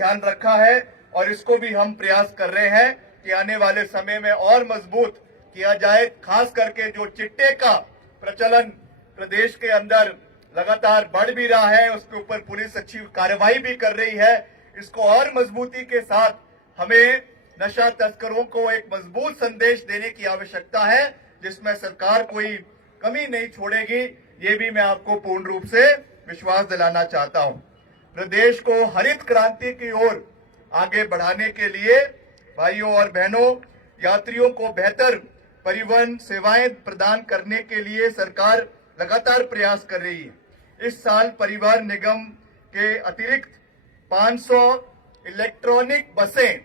ध्यान रखा है और इसको भी हम प्रयास कर रहे हैं कि आने वाले समय में और मजबूत किया जाए। खास करके जो चिट्टे का प्रचलन प्रदेश के अंदर लगातार बढ़ भी रहा है, उसके ऊपर पुलिस अच्छी कार्रवाई भी कर रही है। इसको और मजबूती के साथ हमें नशा तस्करों को एक मजबूत संदेश देने की आवश्यकता है, जिसमें सरकार कोई कमी नहीं छोड़ेगी। ये भी मैं आपको पूर्ण रूप से विश्वास दिलाना चाहता हूं। प्रदेश को हरित क्रांति की ओर आगे बढ़ाने के लिए भाइयों और बहनों, यात्रियों को बेहतर परिवहन सेवाएं प्रदान करने के लिए सरकार लगातार प्रयास कर रही है। इस साल परिवहन निगम के अतिरिक्त 500 इलेक्ट्रॉनिक बसें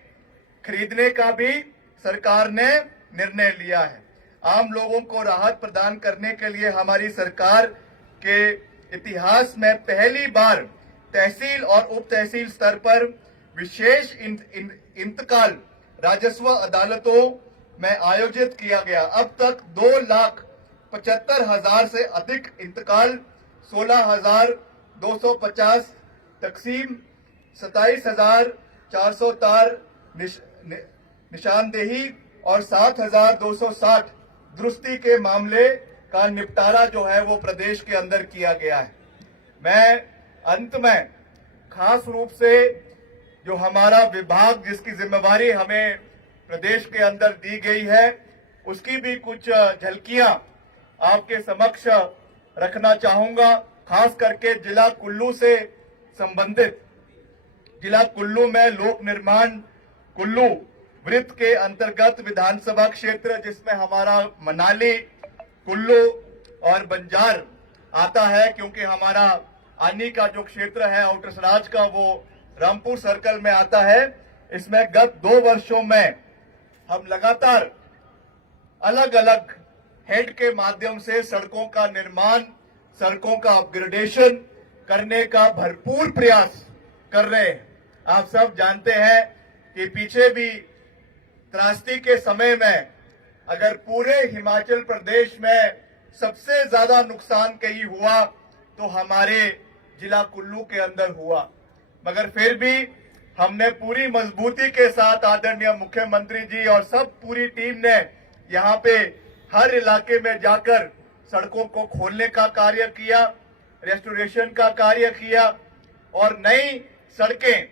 खरीदने का भी सरकार ने निर्णय लिया है। आम लोगों को राहत प्रदान करने के लिए हमारी सरकार के इतिहास में पहली बार तहसील और उप तहसील स्तर पर विशेष इंतकाल राजस्व अदालतों में आयोजित किया गया। अब तक 2,75,000 से अधिक इंतकाल, 16,250 तकसीम, 27,400 तार निशानदेही और 7,260 दुरुस्ती के मामले का निपटारा जो है वो प्रदेश के अंदर किया गया है। मैं अंत में खास रूप से जो हमारा विभाग जिसकी जिम्मेवारी हमें प्रदेश के अंदर दी गई है, उसकी भी कुछ झलकियां आपके समक्ष रखना चाहूंगा। खास करके जिला कुल्लू से संबंधित, जिला कुल्लू में लोक निर्माण कुल्लू वृत्त के अंतर्गत विधानसभा क्षेत्र जिसमें हमारा मनाली, कुल्लू और बंजार आता है, क्योंकि हमारा आनी का जो क्षेत्र है आउटर सराज का वो रामपुर सर्कल में आता है। इसमें गत 2 वर्षों में हम लगातार अलग अलग हेड के माध्यम से सड़कों का निर्माण, सड़कों का अपग्रेडेशन करने का भरपूर प्रयास कर रहे हैं। आप सब जानते हैं कि पीछे भी त्रासदी के समय में अगर पूरे हिमाचल प्रदेश में सबसे ज्यादा नुकसान कहीं हुआ तो हमारे जिला कुल्लू के अंदर हुआ, मगर फिर भी हमने पूरी मजबूती के साथ आदरणीय मुख्यमंत्री जी और सब पूरी टीम ने यहाँ पे हर इलाके में जाकर सड़कों को खोलने का कार्य किया, रेस्टोरेशन का कार्य किया और नई सड़कें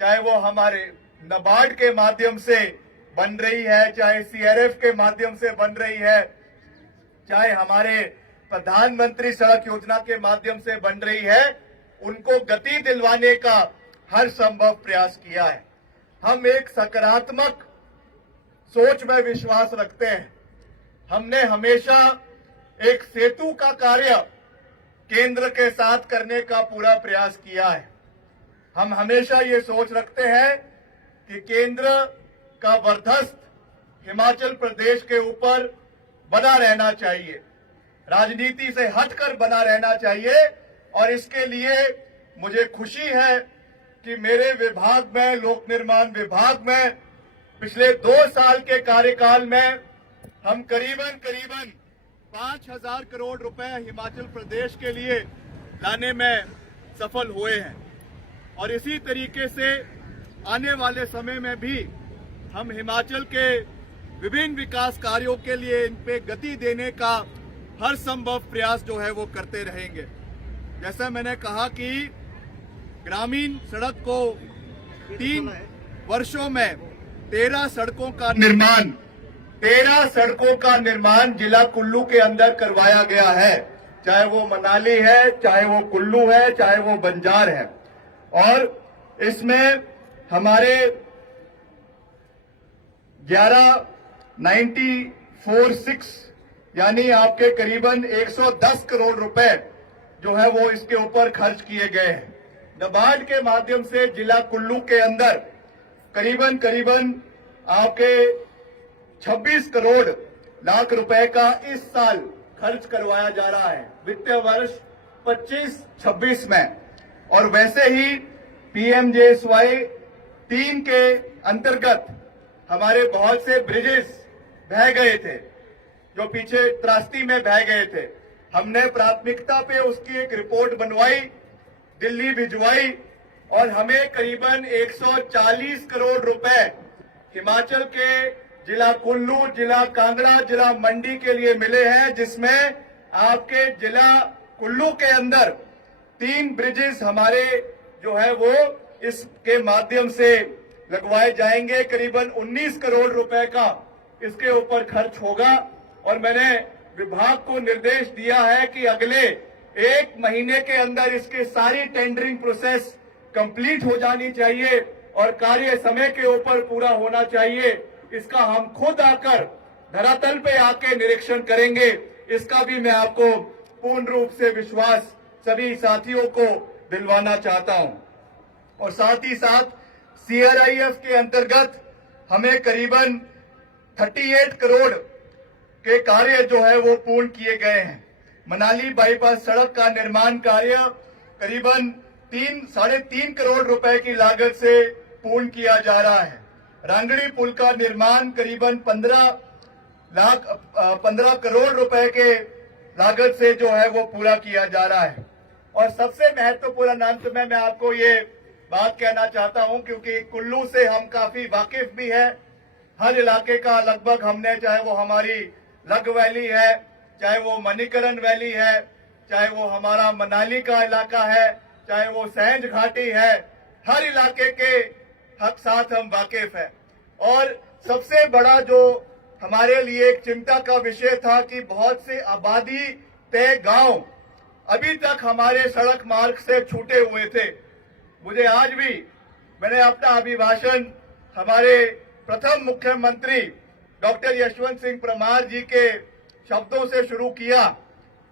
चाहे वो हमारे नाबार्ड के माध्यम से बन रही है, चाहे सीआरएफ के माध्यम से बन रही है, चाहे हमारे प्रधानमंत्री सड़क योजना के माध्यम से बन रही है, उनको गति दिलवाने का हर संभव प्रयास किया है। हम एक सकारात्मक सोच में विश्वास रखते हैं। हमने हमेशा एक सेतु का कार्य केंद्र के साथ करने का पूरा प्रयास किया है। हम हमेशा ये सोच रखते हैं कि केंद्र का वर्चस्व हिमाचल प्रदेश के ऊपर बना रहना चाहिए, राजनीति से हटकर बना रहना चाहिए। और इसके लिए मुझे खुशी है कि मेरे विभाग में, लोक निर्माण विभाग में, पिछले 2 साल के कार्यकाल में हम करीबन 5,000 करोड़ रुपए हिमाचल प्रदेश के लिए लाने में सफल हुए हैं। और इसी तरीके से आने वाले समय में भी हम हिमाचल के विभिन्न विकास कार्यों के लिए इन पे गति देने का हर संभव प्रयास जो है वो करते रहेंगे। जैसा मैंने कहा कि ग्रामीण सड़क को 3 वर्षों में 13 सड़कों का निर्माण जिला कुल्लू के अंदर करवाया गया है, चाहे वो मनाली है, चाहे वो कुल्लू है, चाहे वो बंजार है। और इसमें हमारे 11,946 यानी आपके करीबन 110 करोड़ रुपए जो है वो इसके ऊपर खर्च किए गए हैं। नाबार्ड के माध्यम से जिला कुल्लू के अंदर करीबन आपके 26 करोड़ लाख रुपए का इस साल खर्च करवाया जा रहा है वित्तीय वर्ष 25-26 में। और वैसे ही PMJSY 3 के अंतर्गत हमारे बहुत से ब्रिजेस बह गए थे, जो पीछे त्रासदी में बह गए थे। हमने प्राथमिकता पे उसकी एक रिपोर्ट बनवाई, दिल्ली भिजवाई, और हमें करीबन 140 करोड़ रुपए हिमाचल के जिला कुल्लू, जिला कांगड़ा, जिला मंडी के लिए मिले हैं, जिसमें आपके जिला कुल्लू के अंदर 3 ब्रिजेस हमारे जो है वो इसके माध्यम से लगवाए जाएंगे। करीबन 19 करोड़ रुपए का इसके ऊपर खर्च होगा और मैंने विभाग को निर्देश दिया है कि अगले 1 महीने के अंदर इसकी सारी टेंडरिंग प्रोसेस कंप्लीट हो जानी चाहिए और कार्य समय के ऊपर पूरा होना चाहिए। इसका हम खुद आकर धरातल पे आके निरीक्षण करेंगे। इसका भी मैं आपको पूर्ण रूप से विश्वास सभी साथियों को दिलवाना चाहता हूं। और साथ ही साथ CRIF के अंतर्गत हमें करीबन 38 करोड़ के कार्य जो है वो पूर्ण किए गए हैं। मनाली बाईपास सड़क का निर्माण कार्य करीबन 3.5 करोड़ रुपए की लागत से पूर्ण किया जा रहा है। रांगड़ी पुल का निर्माण करीबन 15 करोड़ रुपए के लागत से जो है वो पूरा किया जा रहा है। और सबसे महत्वपूर्ण अंत में मैं आपको ये बात कहना चाहता हूं, क्योंकि कुल्लू से हम काफी वाकिफ भी है। हर इलाके का लगभग हमने, चाहे वो हमारी लग वैली है, चाहे वो मणिकरण वैली है, चाहे वो हमारा मनाली का इलाका है, चाहे वो सैंज घाटी है, हर इलाके के हक साथ हम वाकिफ हैं। और सबसे बड़ा जो हमारे लिए एक चिंता का विषय था कि बहुत से आबादी तय गांव अभी तक हमारे सड़क मार्ग से छूटे हुए थे। मुझे आज भी, मैंने अपना अभिभाषण हमारे प्रथम मुख्यमंत्री डॉक्टर यशवंत सिंह परमार जी के शब्दों से शुरू किया,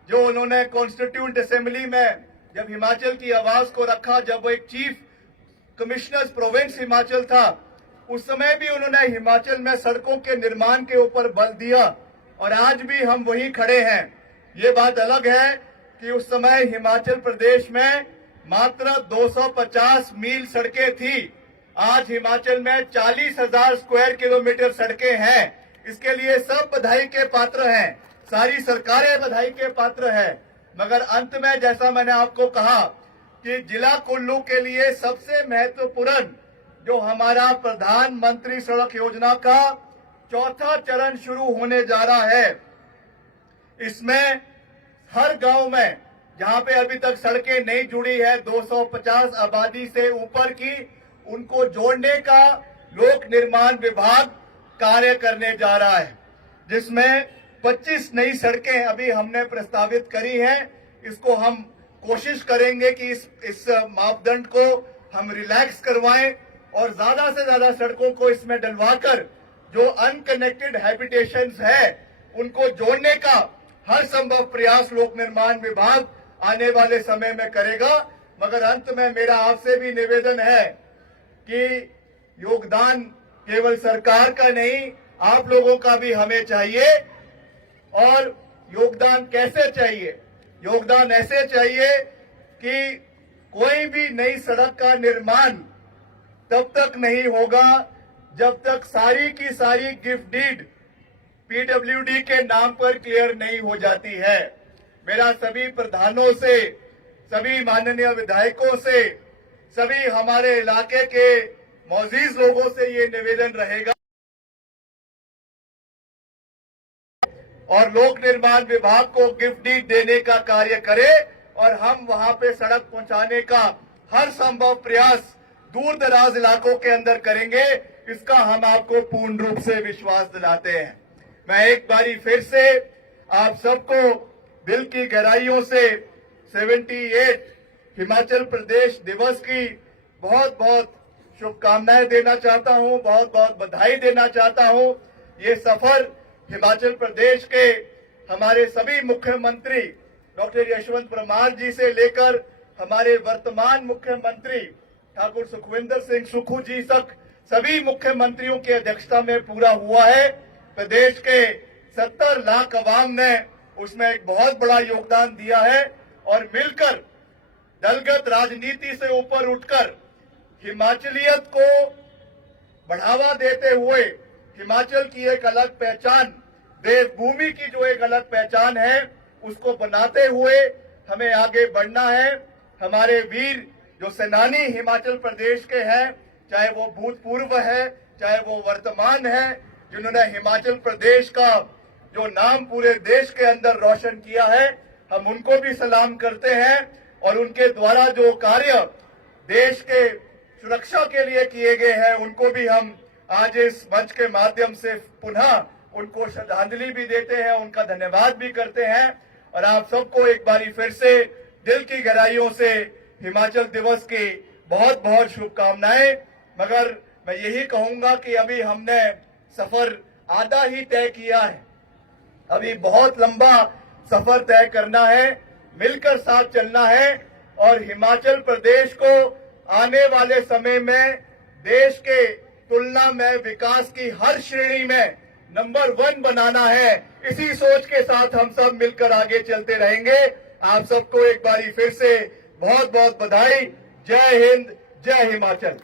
जो उन्होंने कॉन्स्टिट्यूएंट असेंबली में जब हिमाचल की आवाज को रखा, जब वो एक चीफ कमिश्नर्स प्रोविंस हिमाचल था, उस समय भी उन्होंने हिमाचल में सड़कों के निर्माण के ऊपर बल दिया और आज भी हम वहीं खड़े हैं। ये बात अलग है कि उस समय हिमाचल प्रदेश में मात्र 250 मील सड़कें थी। आज हिमाचल में 40,000 स्क्वायर किलोमीटर सड़कें हैं। इसके लिए सब बधाई के पात्र हैं, सारी सरकारें बधाई के पात्र हैं। मगर अंत में जैसा मैंने आपको कहा कि जिला कुल्लू के लिए सबसे महत्वपूर्ण जो हमारा प्रधानमंत्री सड़क योजना का 4था चरण शुरू होने जा रहा है, इसमें हर गांव में जहां पे अभी तक सड़कें नहीं जुड़ी है, 250 आबादी से ऊपर की, उनको जोड़ने का लोक निर्माण विभाग कार्य करने जा रहा है, जिसमें 25 नई सड़कें अभी हमने प्रस्तावित करी हैं। इसको हम कोशिश करेंगे कि इस मापदंड को हम रिलैक्स करवाएं और ज्यादा से ज्यादा सड़कों को इसमें डलवाकर जो अनकनेक्टेड हैबिटेशंस है उनको जोड़ने का हर संभव प्रयास लोक निर्माण विभाग आने वाले समय में करेगा। मगर अंत में मेरा आपसे भी निवेदन है कि योगदान केवल सरकार का नहीं, आप लोगों का भी हमें चाहिए। और योगदान कैसे चाहिए? योगदान ऐसे चाहिए कि कोई भी नई सड़क का निर्माण तब तक नहीं होगा जब तक सारी की सारी गिफ्ट डीड PWD के नाम पर क्लियर नहीं हो जाती है। मेरा सभी प्रधानों से, सभी माननीय विधायकों से, सभी हमारे इलाके के मौजूद लोगों से ये निवेदन रहेगा और लोक निर्माण विभाग को गिफ्ट डीड देने का कार्य करे और हम वहां पे सड़क पहुंचाने का हर संभव प्रयास दूर दराज इलाकों के अंदर करेंगे। इसका हम आपको पूर्ण रूप से विश्वास दिलाते हैं। मैं एक बारी फिर से आप सबको दिल की गहराइयों से 78 हिमाचल प्रदेश दिवस की बहुत बहुत शुभकामनाएं देना चाहता हूं, बहुत बहुत बधाई देना चाहता हूं। ये सफर हिमाचल प्रदेश के हमारे सभी मुख्यमंत्री डॉक्टर यशवंत परमार जी से लेकर हमारे वर्तमान मुख्यमंत्री ठाकुर सुखविंदर सिंह सुक्खू जी तक सभी मुख्यमंत्रियों की अध्यक्षता में पूरा हुआ है। प्रदेश के 70 लाख अवाम ने उसमें एक बहुत बड़ा योगदान दिया है और मिलकर दलगत राजनीति से ऊपर उठकर हिमाचलियत को बढ़ावा देते हुए हिमाचल की एक अलग पहचान, देवभूमि की जो एक अलग पहचान है, उसको बनाते हुए हमें आगे बढ़ना है। हमारे वीर जो सेनानी हिमाचल प्रदेश के हैं, चाहे वो भूतपूर्व है, चाहे वो वर्तमान है, जिन्होंने हिमाचल प्रदेश का जो नाम पूरे देश के अंदर रोशन किया है, हम उनको भी सलाम करते हैं और उनके द्वारा जो कार्य देश के सुरक्षा के लिए किए गए हैं उनको भी हम आज इस मंच के माध्यम से पुनः उनको श्रद्धांजलि भी देते हैं, उनका धन्यवाद भी करते हैं। और आप सबको एक बारी फिर से दिल की गहराइयों से हिमाचल दिवस की बहुत बहुत शुभकामनाएं। मगर मैं यही कहूंगा कि अभी हमने सफर आधा ही तय किया है, अभी बहुत लंबा सफर तय करना है, मिलकर साथ चलना है और हिमाचल प्रदेश को आने वाले समय में देश के तुलना में विकास की हर श्रेणी में नंबर 1 बनाना है। इसी सोच के साथ हम सब मिलकर आगे चलते रहेंगे। आप सबको एक बारी फिर से बहुत बहुत बधाई। जय हिंद, जय हिमाचल।